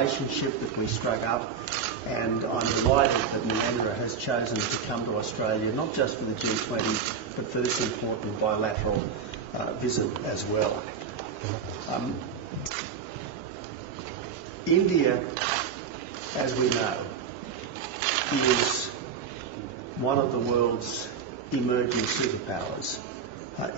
relationship that we struck up, and I'm delighted that Narendra has chosen to come to Australia, not just for the G20, but for this important bilateral visit as well. India, as we know, is one of the world's emerging superpowers.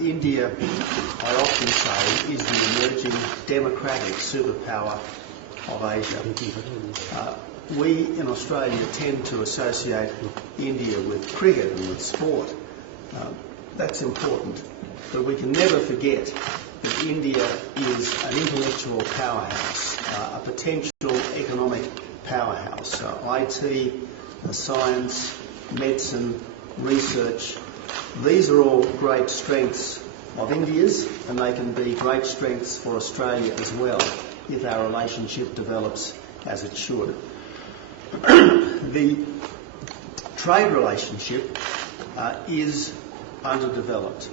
India, I often say, is the emerging democratic superpower of Asia. We in Australia tend to associate India with cricket and with sport. That's important, but we can never forget that India is an intellectual powerhouse, a potential economic powerhouse. IT, science, medicine, research, these are all great strengths of India's, and they can be great strengths for Australia as well if our relationship develops as it should. The trade relationship is underdeveloped,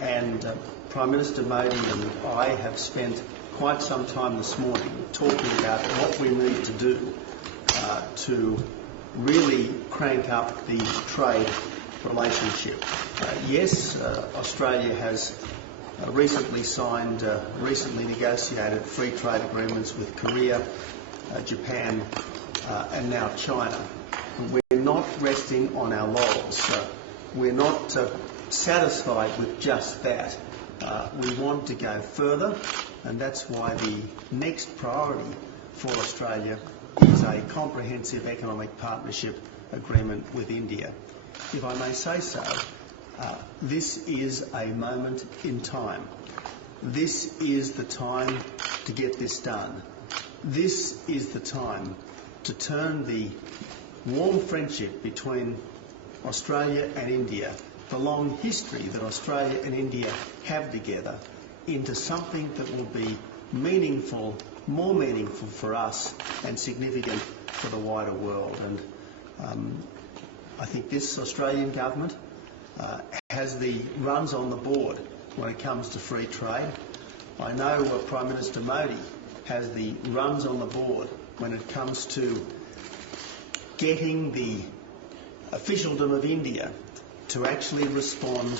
and Prime Minister Modi and I have spent quite some time this morning talking about what we need to do to really crank up the trade relationship. Yes, Australia has recently signed, recently negotiated free trade agreements with Korea, Japan and now China. We're not resting on our laurels. We're not satisfied with just that. We want to go further, and that's why the next priority for Australia is a comprehensive economic partnership agreement with India. If I may say so, this is a moment in time. This is the time to get this done. This is the time to turn the warm friendship between Australia and India, the long history that Australia and India have together, into something that will be meaningful, more meaningful for us and significant for the wider world. And I think this Australian government has the runs on the board when it comes to free trade. I know Prime Minister Modi has the runs on the board when it comes to getting the officialdom of India to actually respond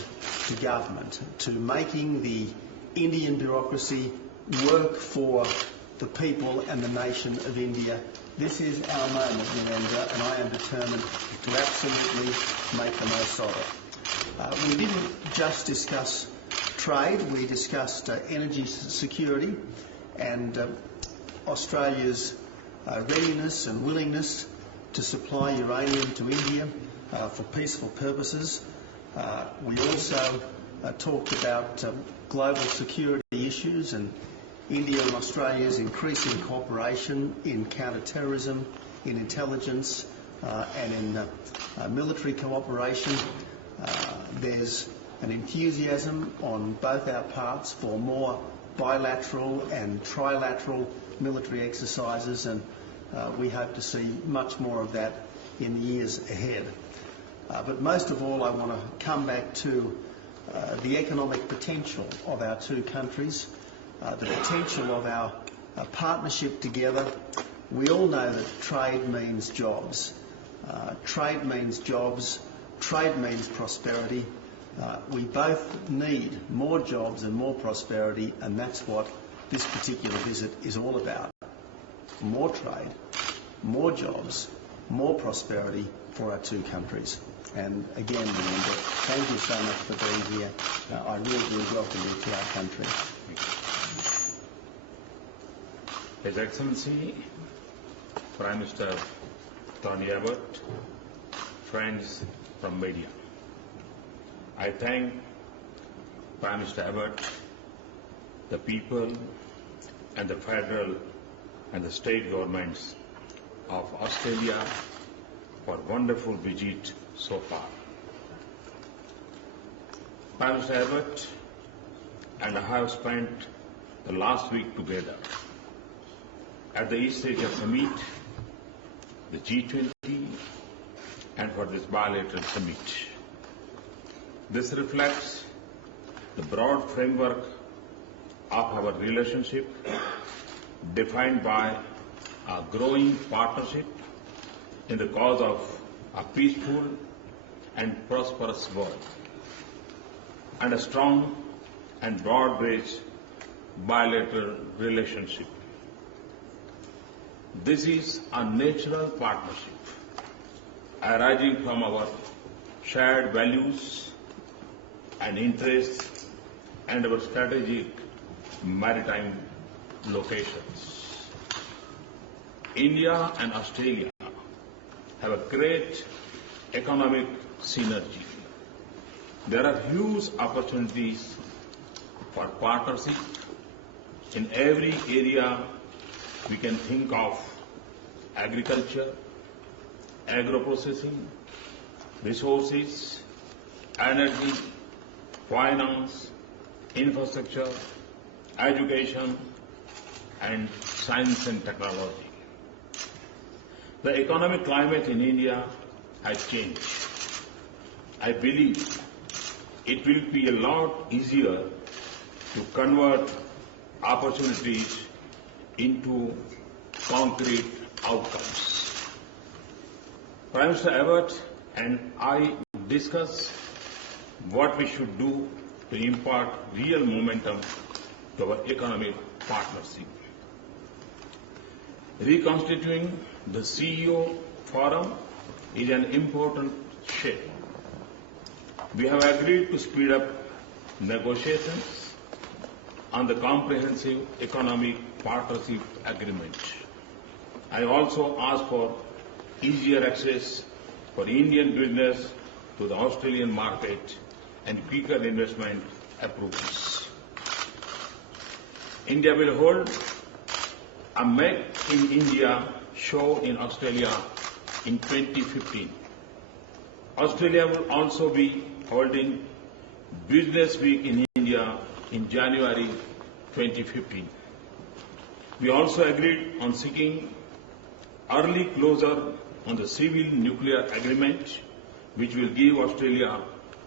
to government, to making the Indian bureaucracy work for the people and the nation of India. This is our moment, Narendra, and I am determined to absolutely make the most of it. We didn't just discuss trade, we discussed energy security and Australia's readiness and willingness to supply uranium to India for peaceful purposes. We also talked about global security issues and India and Australia's increasing cooperation in counter-terrorism, in intelligence and in military cooperation. There's an enthusiasm on both our parts for more bilateral and trilateral military exercises, and we hope to see much more of that in the years ahead. But most of all, I want to come back to the economic potential of our two countries, the potential of our partnership together. We all know that trade means jobs. Trade means jobs. Trade means prosperity. We both need more jobs and more prosperity, and that's what this particular visit is all about. More trade, more jobs, more prosperity for our two countries. And again, Narendra, thank you so much for being here. I really do welcome you to our country. His Excellency, Prime Minister Tony Abbott, friends from media. I thank Prime Minister Abbott, the people and the federal and the state governments of Australia for wonderful visit so far. Prime Minister Abbott and I have spent the last week together at the East Asia Summit, the G20, and for this bilateral summit. This reflects the broad framework of our relationship defined by a growing partnership in the cause of a peaceful and prosperous world, and a strong and broad-based bilateral relationship. This is a natural partnership arising from our shared values and interests and our strategic maritime locations. India and Australia have a great economic synergy. There are huge opportunities for partnership in every area we can think of: agriculture, agro-processing, resources, energy, finance, infrastructure, education, and science and technology. The economic climate in India has changed. I believe it will be a lot easier to convert opportunities into concrete outcomes. Prime Minister Abbott and I discussed what we should do to impart real momentum to our economic partnership. Reconstituting the CEO Forum is an important step. We have agreed to speed up negotiations on the Comprehensive Economic Partnership Agreement. I also asked for easier access for Indian business to the Australian market and quicker investment approvals. India will hold a Make in India show in Australia in 2015. Australia will also be holding Business Week in India in January 2015. We also agreed on seeking early closure on the civil nuclear agreement, which will give Australia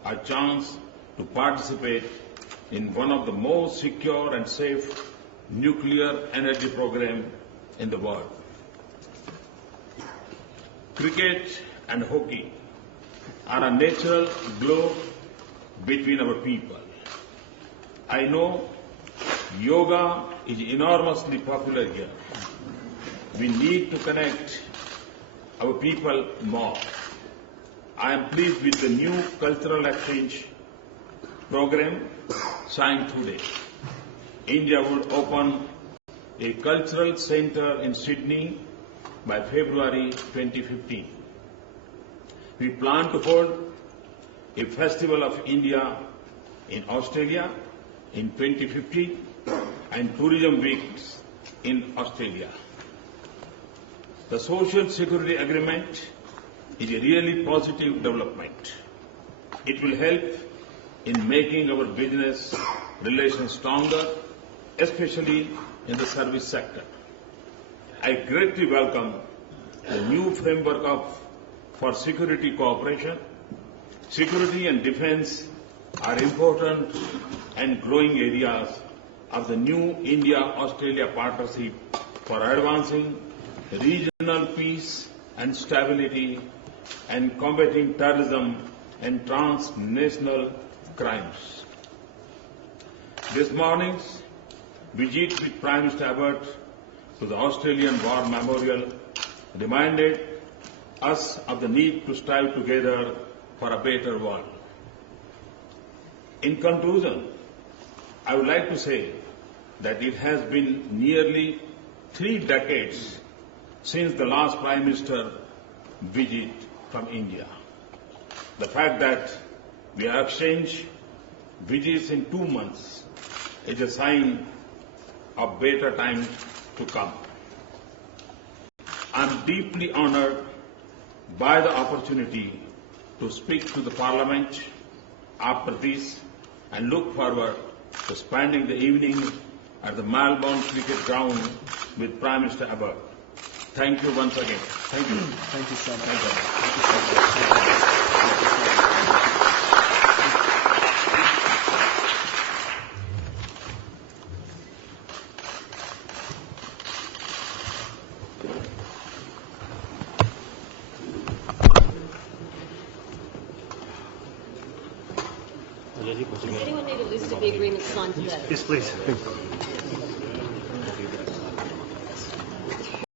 a chance to participate in one of the most secure and safe nuclear energy programs in the world. Cricket and hockey are a natural glow between our people. I know yoga is enormously popular here. We need to connect our people more. I am pleased with the new cultural exchange program signed today. India would open a cultural center in Sydney by February 2015. We plan to hold a Festival of India in Australia in 2015 and Tourism Weeks in Australia. The Social Security Agreement is a really positive development. It will help in making our business relations stronger, especially in the service sector. I greatly welcome the new framework for security cooperation. Security and defense are important and growing areas of the new India-Australia partnership for advancing regional peace and stability and combating terrorism and transnational crimes. This morning's visit with Prime Minister Abbott to the Australian War Memorial reminded us of the need to strive together for a better world. In conclusion, I would like to say that it has been nearly 3 decades since the last Prime Minister visit from India. The fact that we have exchanged visits in 2 months is a sign of better times to come. I am deeply honored by the opportunity to speak to the Parliament after this and look forward to spending the evening at the Melbourne Cricket Ground with Prime Minister Abbott. Thank you once again. Thank you. Thank you so much. Thank you. Thank you so much. Does anyone need a list of the agreements signed today? Yes, please.